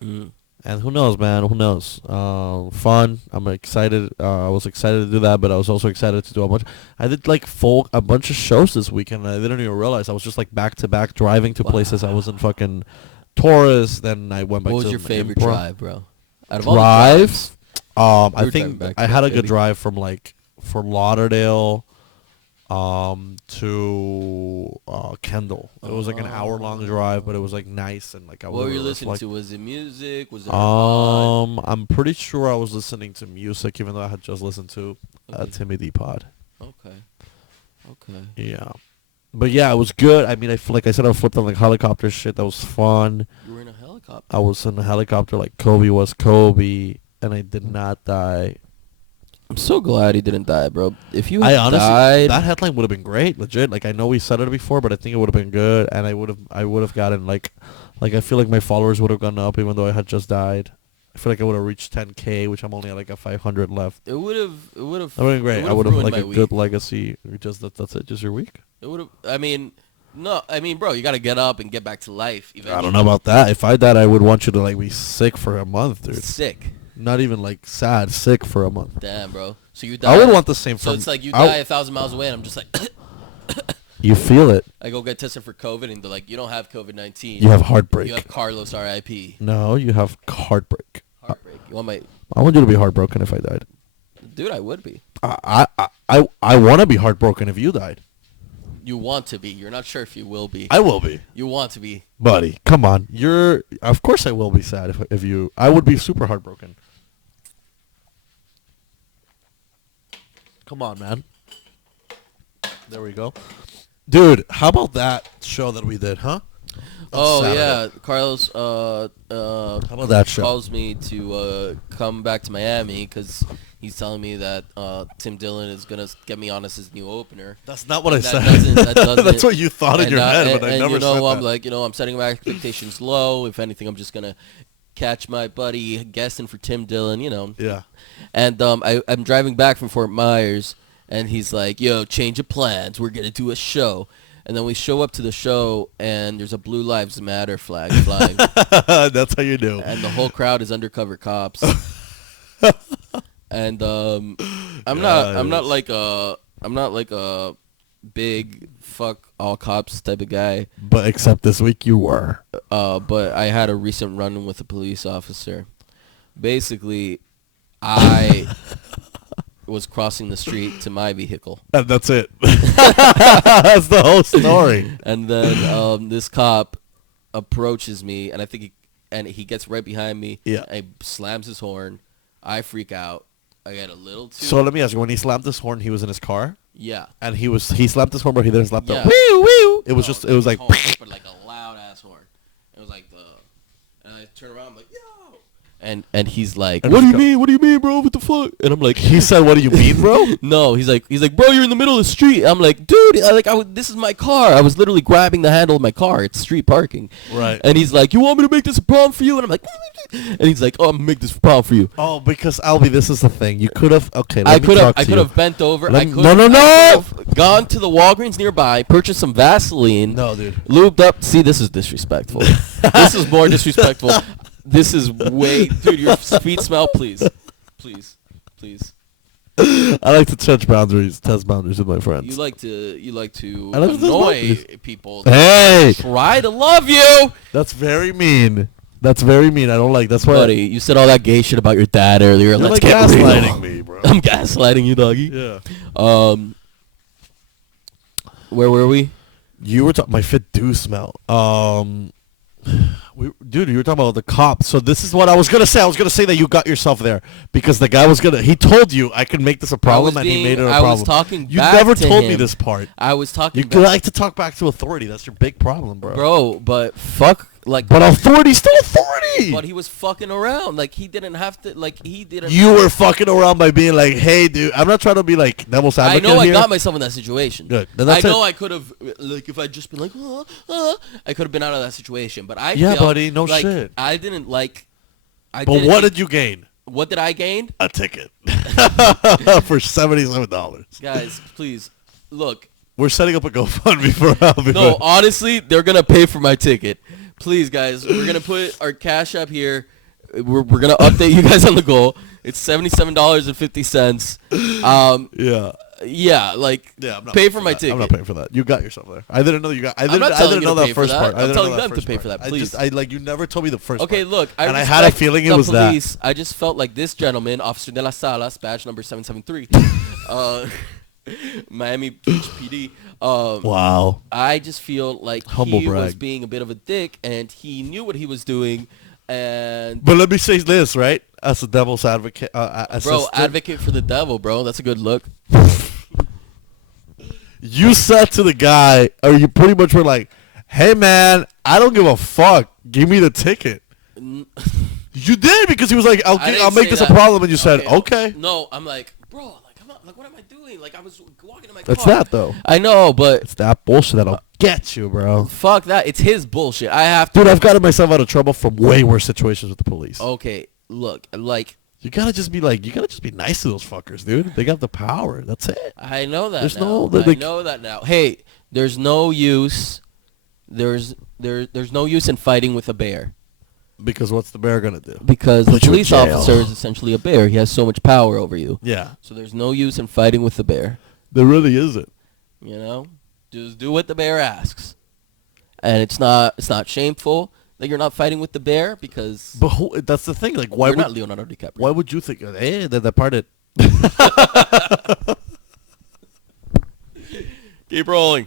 Mm. And who knows, man? Who knows? Fun. I'm excited. I was excited to do that, but I was also excited to do a bunch. I did like a bunch of shows this weekend. And I didn't even realize I was just like back to back driving to places. I was in fucking Taurus. Then I went back to. What was your favorite drive, bro? Out of drive? All I think I had a good drive from like Fort Lauderdale to Kendall. It was like an hour-long drive, but it was like nice and like I was. What were you listening to? Was it music? Was it? I'm pretty sure I was listening to music, even though I had just listened to Timmy D pod. Okay. Yeah, but yeah, it was good. I mean, like I said, I flipped on like helicopter shit. That was fun. You were in a helicopter. I was in a helicopter like Kobe was Kobe, and I did not die. I'm so glad he didn't die, bro. If you had honestly died, that headline would have been great, legit. Like I know we said it before, but I think it would have been good, and I would have gotten like I feel like my followers would have gone up even though I had just died. I feel like I would have reached 10K, which I'm only at like a 500 left. It would have. That would have been great. I would have like a good legacy. That's it. Just your week. It would have. I mean, no. I mean, bro, you got to get up and get back to life. Eventually. I don't know about that. If I died, I would want you to like be sick for a month, dude. Sick. Not even like sad, sick for a month. Damn, bro. So you die. I would want the same. So it's like you die 1,000 miles away, and I'm just like. You feel it. I go get tested for COVID, and they're like, "You don't have COVID-19. You have heartbreak. You have Carlos, R.I.P." No, you have heartbreak. Heartbreak. You want my? I want you to be heartbroken if I died. Dude, I would be. I want to be heartbroken if you died. You want to be. You're not sure if you will be. I will be. You want to be. Buddy, come on. Of course I will be sad if you. I would be super heartbroken. Come on, man. There we go. Dude, how about that show that we did, huh? Oh Saturday. yeah, Carlos. How about that show? Calls me to come back to Miami because he's telling me that Tim Dillon is gonna get me on as his new opener. That's not what I said. That doesn't, That's what you thought in your head, but I never said I'm that. like, I'm setting my expectations low. If anything, I'm just gonna catch my buddy guessing for Tim Dillon. Yeah. And I'm driving back from Fort Myers, and he's like, "Yo, change of plans. We're gonna do a show." And then we show up to the show, and there's a Blue Lives Matter flag flying. That's how you do. And the whole crowd is undercover cops. And I'm not like a big fuck all cops type of guy. But except this week you were. But I had a recent run-in with a police officer. Basically, I was crossing the street to my vehicle. And that's it. That's the whole story. And then this cop approaches me, and I think he gets right behind me. Yeah. And he slams his horn. I freak out. I get a little too. So let me ask you: when he slammed his horn, he was in his car. Yeah. And he slapped his horn, but he didn't slap the Yeah. woo woo. It was like. But like a loud ass horn. It was like and I turn around, I'm like, yo. And he's like, And what do you mean? What do you mean, bro? What the fuck? And I'm like, he said, what do you mean, bro? No, he's like, bro, you're in the middle of the street. I'm like, dude, this is my car. I was literally grabbing the handle of my car. It's street parking. Right. And he's like, you want me to make this a problem for you? And I'm like, and he's like, oh, I'm gonna make this a problem for you. Oh, because Alby, this is the thing. You could have. Okay, I could have bent over. No. I could have gone to the Walgreens nearby, purchased some Vaseline. No, dude. Lubed up. See, this is disrespectful. This is more disrespectful. This is way, dude. Your feet smell. Please. I like to test boundaries with my friends. You like to I like to annoy people. Hey, Try to love you. that's very mean. I don't like. That's why. Buddy, you said all that gay shit about your dad earlier. You're Let's like get gaslighting real. me, bro. I'm gaslighting you, doggy. Yeah. Where were we? You were talking. My fit do smell. Dude, you were talking about the cops. So this is what I was gonna say. I was gonna say that you got yourself there because the guy was gonna. He told you I could make this a problem, and he made it a problem. I was talking. You back never to told him. me this part. I was talking. You like to talk back to authority. That's your big problem, bro. Bro, but fuck, like. But authority's still authority. But he was fucking around. Like he didn't have to. Like he didn't. You were fucking around by being like, "Hey, dude, I'm not trying to be like devil's advocate I know here." I got myself in that situation. Good. Then I that's know it. I could have, like, if I'd just been like, I could have been out of that situation. But I Yeah, felt buddy, no like shit. I didn't like. But what did you gain? What did I gain? A ticket for $77. Guys, please look. We're setting up a GoFundMe for Alby. No, honestly, they're gonna pay for my ticket. Please, guys, we're gonna put our cash up here. We're gonna update you guys on the goal. It's $77.50. Yeah. Yeah, like I'm not pay for paying my that. ticket. I'm not paying for that. You got yourself there. I didn't know you got. I I'm not didn't telling you know to pay that for first that. part. I'm I didn't telling know them that to first pay for part. that, please. I like you never told me the first. Okay, part. look, And I had a feeling it the was police. I just felt like this gentleman, Officer de las Salas, badge number 773, Miami Beach PD. Wow. I just feel like Humble he was brag. being a bit of a dick, and he knew what he was doing. And But let me say this, right? As a devil's advocate, bro, advocate for the devil, bro. That's a good look. You said to the guy, or you pretty much were like, "Hey, man, I don't give a fuck. Give me the ticket." You did because he was like, "I'll make this a problem," and you said, "Okay." No, I'm like, bro, like I'm not, like, what am I doing? Like I was walking to my That's car. that though. I know, but It's that bullshit that'll get you, bro. fuck that. It's his bullshit. I have to. Dude, I've gotten myself out of trouble from way worse situations with the police. Okay, look, like. You gotta just be nice to those fuckers, dude. They got the power. That's it. I know that There's now. no- I know that now. Hey, there's no use. There's no use in fighting with a bear. Because what's the bear gonna do? Because the Put you in police jail. officer is essentially a bear. He has so much power over you. Yeah. So there's no use in fighting with the bear. There really isn't. You know? Just do what the bear asks. And it's not shameful that you're not fighting with the bear because But that's the thing. Like, why you're would not Leonardo DiCaprio. why would you think? Hey, that part it. Keep rolling.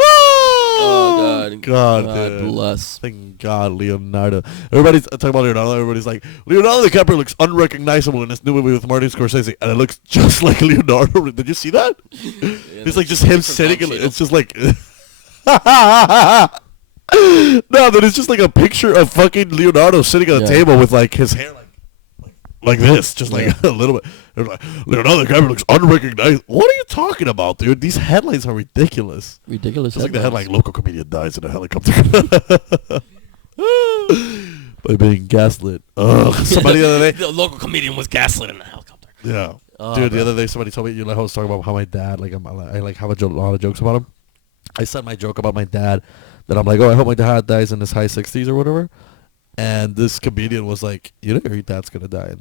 Oh God. God, God dude. bless. Thank God, Leonardo. Everybody's talking about Leonardo. Everybody's like, Leonardo DiCaprio looks unrecognizable in this new movie with Martin Scorsese, and it looks just like Leonardo. Did you see that? Yeah, it's like just him sitting, and it's just like. No, but it's just like a picture of fucking Leonardo sitting at a table with like his hair like this, just like a little bit. They're like, Leonardo DiCaprio looks unrecognizable. What are you talking about, dude? These headlines are ridiculous. Ridiculous. It's like the headline: local comedian dies in a helicopter by being gaslit. Ugh. Somebody the other day, the local comedian was gaslit in a helicopter. Yeah, dude. The other day, somebody told me, I was talking about how my dad, like, I like have a lot of jokes about him. I said my joke about my dad that I'm like, oh, I hope my dad dies in his high 60s or whatever. And this comedian was like, you know, your dad's gonna die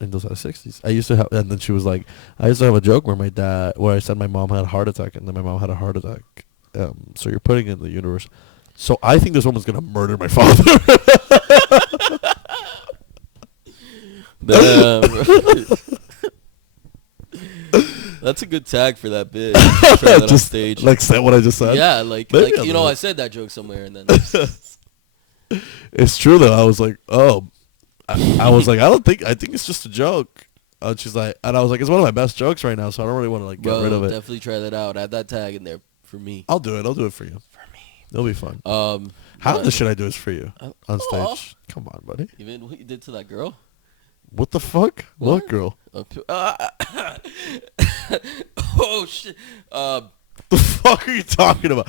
in those high 60s. I used to have, and then she was like, I used to have a joke where I said my mom had a heart attack, and then my mom had a heart attack. So you're putting it in the universe. So I think this woman's gonna murder my father. That's a good tag for that bit. Try that on stage. Like, say what I just said? Yeah, like you know, I said that joke somewhere, and then it's true though. I was like, oh, I was like, I think it's just a joke. And she's like, and I was like, it's one of my best jokes right now, so I don't really want to like get rid of it. Definitely try that out. Add that tag in there for me. I'll do it for you. For me. It'll be fun. How the shit I do is for you on stage. Oh. Come on, buddy. Even what you did to that girl? What the fuck? What girl? Oh shit. The fuck are you talking about?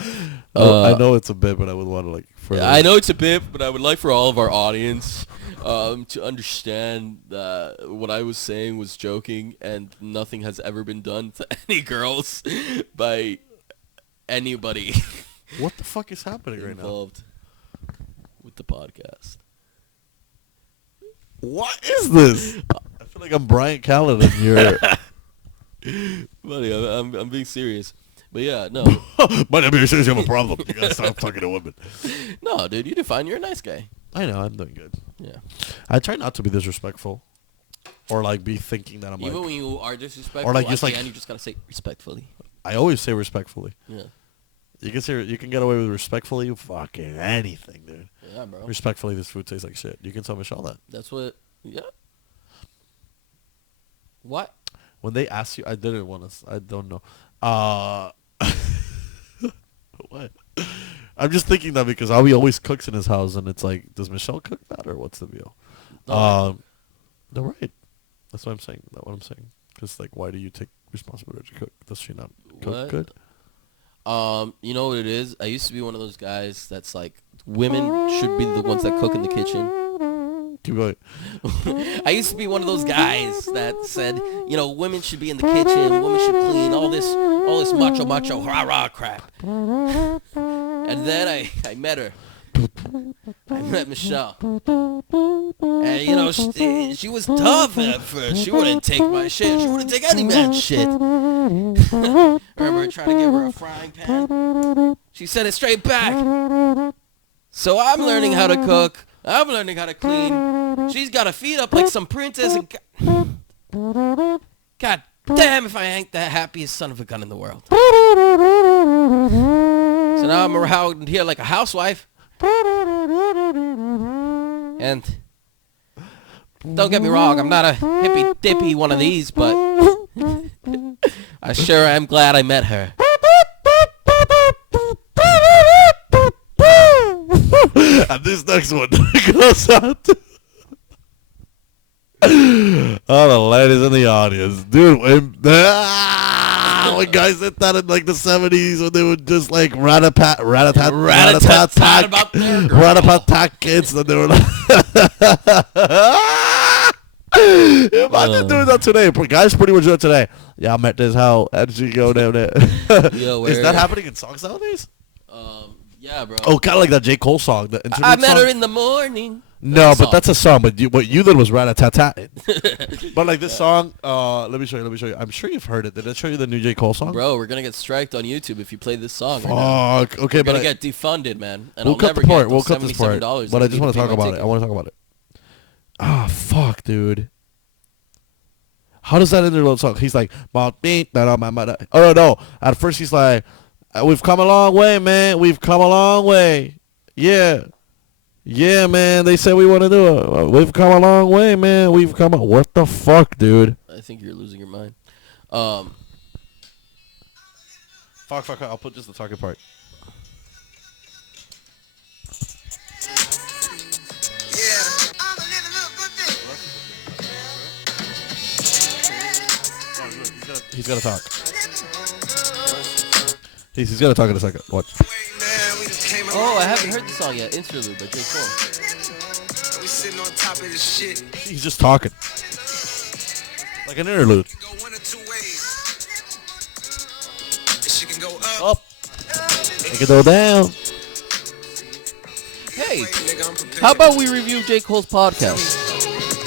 I know it's a bit, but I would want to like. I know it's a bit, but I would like for all of our audience to understand that what I was saying was joking, and nothing has ever been done to any girls by anybody. What the fuck is happening right now? Involved with the podcast. What is this? I feel like I'm Brian Callen and you're. Buddy, I'm being serious. But yeah, no. But I'm being serious, you have a problem. You gotta stop talking to women. No, dude, you define you're a nice guy. I know, I'm doing good. Yeah. I try not to be disrespectful. Or like be thinking that I'm Even like. when you are disrespectful, or like just at like. the end, you just gotta say respectfully. I always say respectfully. Yeah. You can get away with respectfully fucking anything, dude. Yeah, bro. Respectfully, this food tastes like shit. You can tell Michelle that. That's what. Yeah. What? When they ask you, I didn't want to. I don't know. What? I'm just thinking that because Alby always cooks in his house, and it's like, does Michelle cook that, or what's the deal? They're right. That's what I'm saying. That's what I'm saying. Because like, why do you take responsibility to cook? Does she not cook good? You know what it is? I used to be one of those guys that's like, women should be the ones that cook in the kitchen. Keep going. I used to be one of those guys that said, you know, women should be in the kitchen, women should clean, all this macho, rah-rah crap. And then I met her. I met Michelle. And, you know, she was tough at first. She wouldn't take my shit. She wouldn't take any man's shit. Remember trying to give her a frying pan? She sent it straight back. So I'm learning how to cook. I'm learning how to clean. She's got to feed up like some princess. And God damn if I ain't the happiest son of a gun in the world. So now I'm around here like a housewife. And don't get me wrong, I'm not a hippy-dippy one of these, but I sure am glad I met her. And this next one goes out to all the ladies in the audience. Dude, when guys did that in like the 70s when they would just like rat-a-tat kids, and they were like imagine doing that today. Guys pretty much do it today. Yeah, I met this hoe and she go down there. Yo, is that happening in songs nowadays? Yeah, bro. Oh, kind of like that J. Cole song. I met her in the morning. No, but that's a song. But what you did was rat-a-tat-tat. But like this song, let me show you. I'm sure you've heard it. Did I show you the new J. Cole song? Bro, we're gonna get striked on YouTube if you play this song. Fuck. Right now. Okay, we're gonna get defunded, man. And we'll cut the part. We'll cut this part. But I just want to talk about it. I want to talk about it. Ah, fuck, dude. How does that interlude song? He's like, oh no. At first he's like, We've come a long way, man. We've come a long way. Yeah. Yeah, man. They said we want to do it. We've come a long way, man. We've come a... What the fuck, dude? I think you're losing your mind. Fuck. I'll put just the talking part. He's got to talk. He's got to talk in a second. Watch. Oh, I haven't heard the song yet. Interlude by J. Cole. We sitting on top of this shit. He's just talking. Like an interlude. Go one or two ways. She can go up. It can go down. Hey, how about we review J. Cole's podcast?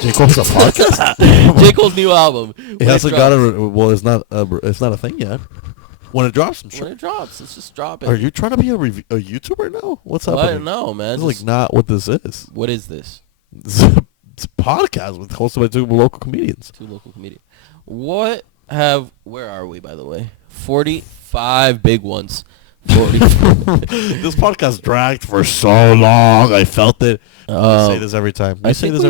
J. Cole's a podcast? J. Cole's new album. It hasn't got a... Well, it's not a thing yet. When it drops, I'm sure. When it drops, it's just dropping. Are you trying to be a YouTuber now? What's up? I don't know, man. This is like not what this is. What is this? It's a podcast with hosted by two local comedians. Two local comedians. Where are we, by the way? 45 big ones. 40. This podcast dragged for so long. I felt it. We say this every time. We say this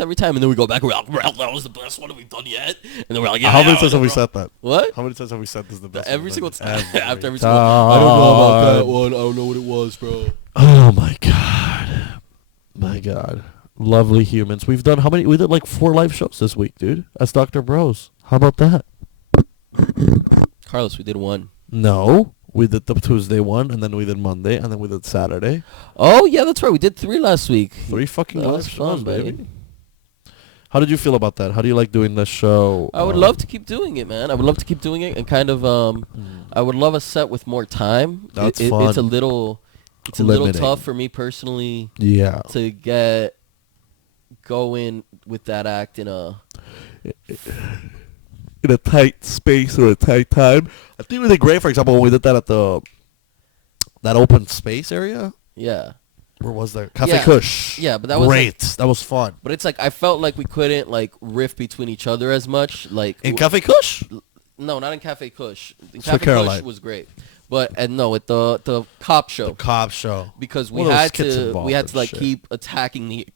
every time, and then we go back and we're like, well, that was the best one we've done yet. And then we're like, yeah. How many times have we said that? What? How many times have we said this is the best? Every single time. After every single time. I don't know about that one. I don't know what it was, bro. Oh, my God. My God. Lovely humans. We've done how many? We did like 4 live shows this week, dude. As Dr. Bros. How about that? Carlos, we did one. No. We did the Tuesday one, and then we did Monday, and then we did Saturday. Oh, yeah, that's right. We did 3 last week. 3 fucking live shows, fun, baby. How did you feel about that? How do you like doing this show? I would love to keep doing it, man. I would love to keep doing it, and kind of, I would love a set with more time. That's fun. It's a little tough for me personally. Yeah. To get going with that act in a tight space or a tight time. I think we did great, for example, when we did that at that open space area. Yeah. Where was that? Cafe Kush. Yeah, but that was great. That was fun. But it's like I felt like we couldn't like riff between each other as much. Like in Cafe Kush? No, not in Cafe Kush. In So Cafe Caroline. Kush was great. But at the cop show. The cop show. Because Well, we those had kids to involved and like shit. keep attacking the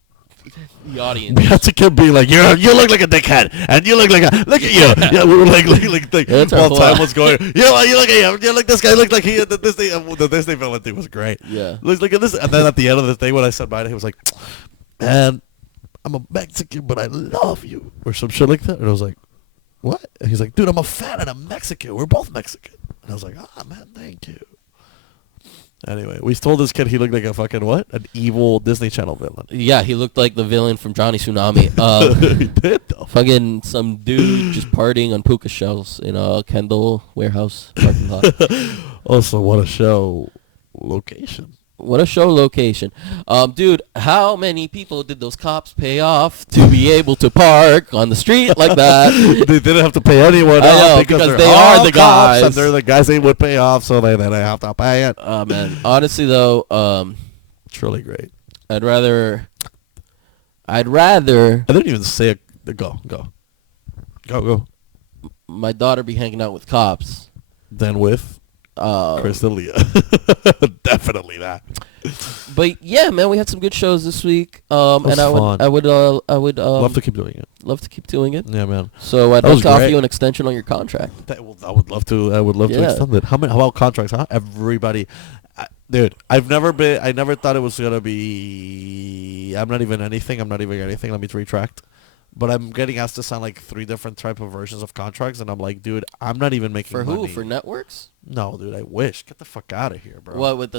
audience. We had to keep being like, you look like a dickhead, and you look like a look at you. Yeah, we were like That's our while time fault. was going. You look at you. You look this guy looked like he the Disney villain thing was great. Yeah. Look at this, and then at the end of the thing when I said bye to him, he was like, "Man, I'm a Mexican, but I love you," or some shit like that. And I was like, "What?" And he's like, "Dude, I'm a fan and I'm Mexican. We're both Mexican." And I was like, "Ah, man, thank you." Anyway, we told this kid he looked like a fucking what? An evil Disney Channel villain. Yeah, he looked like the villain from Johnny Tsunami. He did though. Fucking some dude just partying on puka shells in a Kendall warehouse parking lot. Also, what a show location. What a show location. Dude, how many people did those cops pay off to be able to park on the street like that? They didn't have to pay anyone I off know, because they are the cops, guys. and they're the guys they would pay off, so they didn't have to pay it. Oh, man. Honestly, though, It's really great. I'd rather... I didn't even say it. Go. My daughter be hanging out with cops. Then with Chris and Leah. Definitely that. But yeah, man, we had some good shows this week. And I would love to keep doing it. Love to keep doing it. Yeah, man. So I'd love to offer you an extension on your contract. I would love to. I would love to extend it. How about contracts? Huh? Everybody, dude. I never thought it was gonna be. I'm not even anything. Let me retract. But I'm getting asked to sign like 3 different type of versions of contracts, and I'm like, dude, I'm not even making money. For who? For For networks? No, dude. I wish. Get the fuck out of here, bro. What with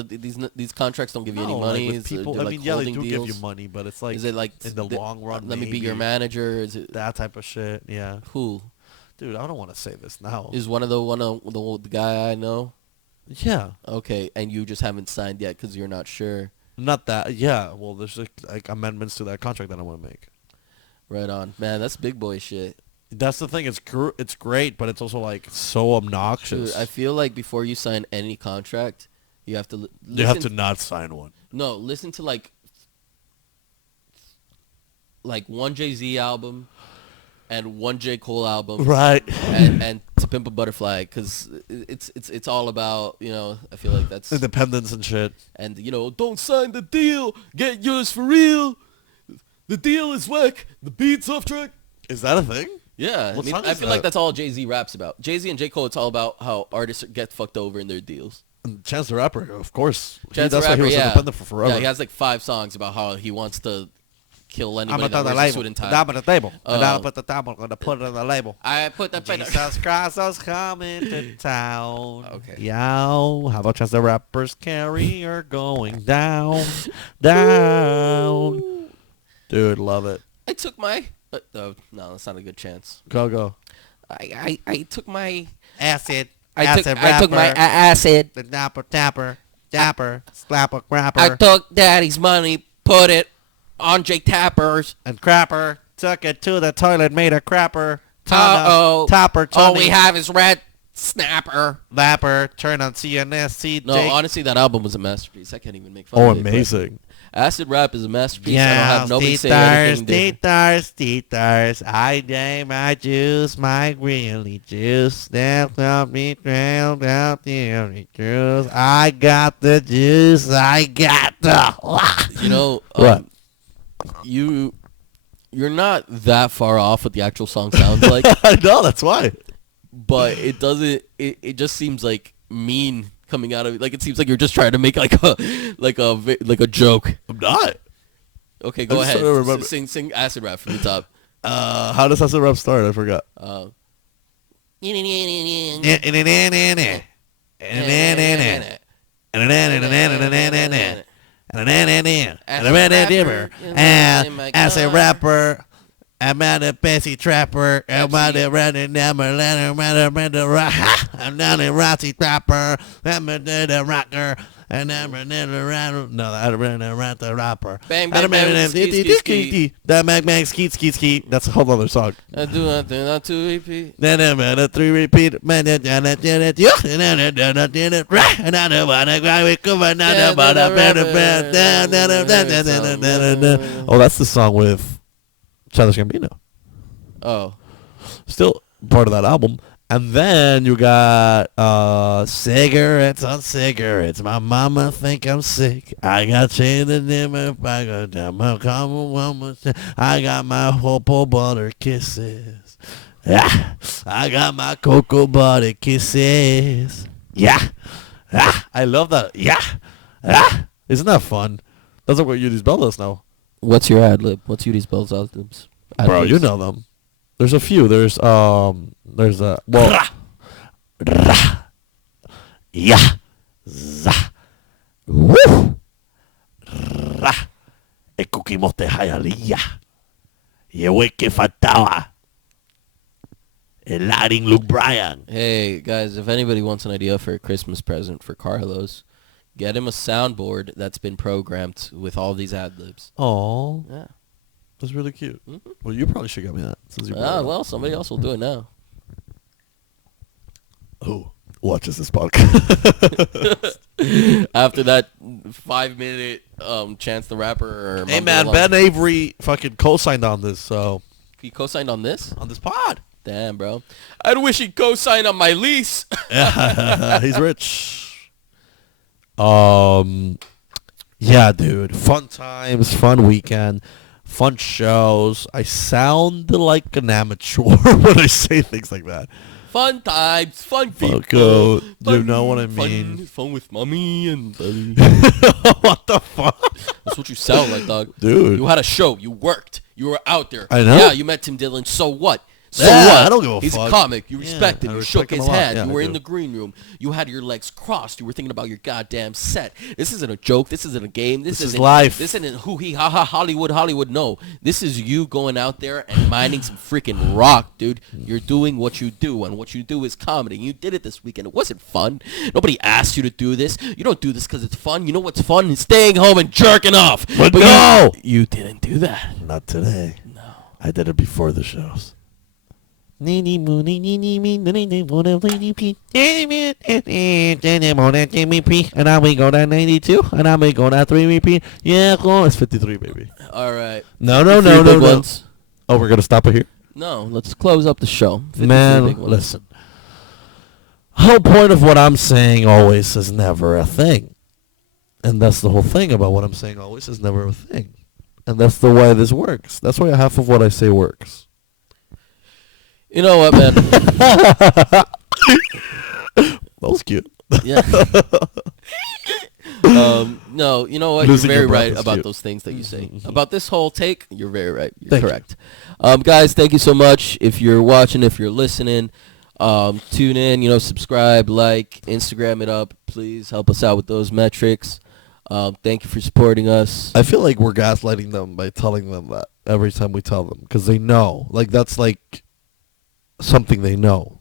these contracts don't give you any money? Like with people, I mean, yeah, they do deals? give you money, but it's like, is it like in the long run? Let me be your manager. Is it that type of shit? Yeah. Who? Dude, I don't want to say this now. Is one of the guy I know? Yeah. Okay, and you just haven't signed yet because you're not sure. Not that. Yeah. Well, there's like amendments to that contract that I want to make. Right on, man. That's big boy shit. That's the thing. It's great, but it's also like so obnoxious. Dude, I feel like before you sign any contract, you have to. You have to not sign one. No, listen to like one Jay-Z album, and one J. Cole album, right? And To Pimp a Butterfly, because it's all about, I feel like that's independence and shit. And don't sign the deal, get yours for real. The deal is whack, the beat's off track. Is that a thing? Yeah, I feel like that's all Jay-Z raps about. Jay-Z and J. Cole, it's all about how artists get fucked over in their deals. And Chance the Rapper, of course. That's why he was independent for forever. Yeah, he has like 5 songs about how he wants to kill anybody I'm that wears a suit and tie. Down on the table. And I'll put the table. I'm going to put it on the label. I put the Jesus Christ is coming to town. Okay. Yow. How about Chance the Rapper's carrier going down? Down. Dude, love it. I took my... no, that's not a good chance. Go. I took my... Acid. I took my acid. The dapper, slapper, crapper. I took daddy's money, put it on Jake Tapper's. And crapper took it to the toilet, made a crapper. Topper. Tony. All we have is red snapper. Lapper, turn on CNS. No, honestly, that album was a masterpiece. I can't even make fun of it. Oh, amazing. Acid Rap is a masterpiece. Yeah, I don't have nobody say anything different. Teeters. I name my juice, my really juice. That's help me trail down the juice. I got the juice. I got the. What? You're not that far off what the actual song sounds like. I know, that's why. But it doesn't. It just seems like mean. Coming out of it, like it seems like you're just trying to make like a joke. I'm not. Okay, go ahead. Sing Acid Rap from the top. How does Acid Rap start? I forgot. Acid Rapper. I'm not a Bessie Trapper. I'm not a running number. I'm not a Rossi Trapper. I'm a rocker. And I'm a no, I'm a the rapper. Bang bang bang. Bang skeet. That's a whole other song. I do nothing not to repeat. Then I'm at a 3 repeat. Man, and I did it. You and I did it. Right. And I don't wanna go with come another but I better. Oh, that's the song with Childish Gambino. Oh. Still part of that album. And then you got cigarettes on cigarettes. My mama think I'm sick. I got chain the name if I go down my common woman. I got my cocoa butter kisses. Yeah. I got my cocoa butter kisses. Yeah. Ah, I love that. Yeah. Ah. Isn't that fun? That's what Udi's Bell does now. What's your ad lib? What's Udi's Bell's ad libs? Bro, you know them. There's a few. There's a well. Yeah. Za. Woo. Ra. E kukimote hayalía. Yewe que faltaba. El adding Luke Bryan. Hey guys, if anybody wants an idea for a Christmas present for Carlos, get him a soundboard that's been programmed with all these ad libs. Oh. Yeah. That's really cute. Mm-hmm. Well, you probably should get me that. Since you well, somebody else will do it now. Who watches this podcast? After that 5-minute Chance the Rapper. Or hey, man, Ben Avery fucking co-signed on this, so. He co-signed on this? On this pod. Damn, bro. I'd wish he'd co-sign on my lease. He's rich. Yeah, dude. Fun times, fun weekend. Fun shows. I sound like an amateur when I say things like that. Fun times, fun people. You know what I mean? Fun with mommy and daddy. What the fuck? That's what you sound like, dog. Dude. You had a show. You worked. You were out there. I know. Yeah, you met Tim Dillon. So what? So yeah, what? I don't give a He's fuck. He's a comic. You respect him. You shook his hand. Yeah, you were in the green room. You had your legs crossed. You were thinking about your goddamn set. This isn't a joke. This isn't a game. This is life. This isn't hoo-hee, ha-ha, Hollywood. No. This is you going out there and mining some freaking rock, dude. You're doing what you do, and what you do is comedy. You did it this weekend. It wasn't fun. Nobody asked you to do this. You don't do this because it's fun. You know what's fun? Is staying home and jerking off. But no! You didn't do that. Not today. No. I did it before the shows. And I'm going to 92, and I'm going to 3 repeat. Yeah, it's 53, baby. All right. No. Ones. Oh, we're going to stop it here? No, let's close up the show. Man, listen. Whole point of what I'm saying always is never a thing. And that's the whole thing about what I'm saying always is never a thing. And that's the way this works. That's why half of what I say works. You know what, man? That was cute. Yeah. No, you know what? Losing you're very your breath right is about cute. those things that you say. About this whole take, you're very right. You're Thank correct. Guys, thank you so much. If you're watching, if you're listening, tune in, subscribe, like, Instagram it up. Please help us out with those metrics. Thank you for supporting us. I feel like we're gaslighting them by telling them that every time we tell them. Because they know. Like, that's like something they know.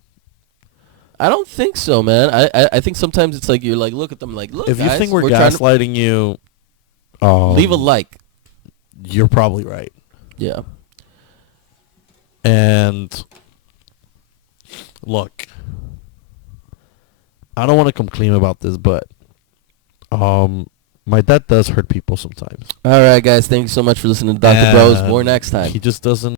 I don't think so, man. I think sometimes it's like you're like, look at them like, look, if you guys, think we're gaslighting you, leave a like. You're probably right. Yeah. And look, I don't want to come clean about this, but my dad does hurt people sometimes. All right, guys. Thank you so much for listening to Dr. Bros. More next time. He just doesn't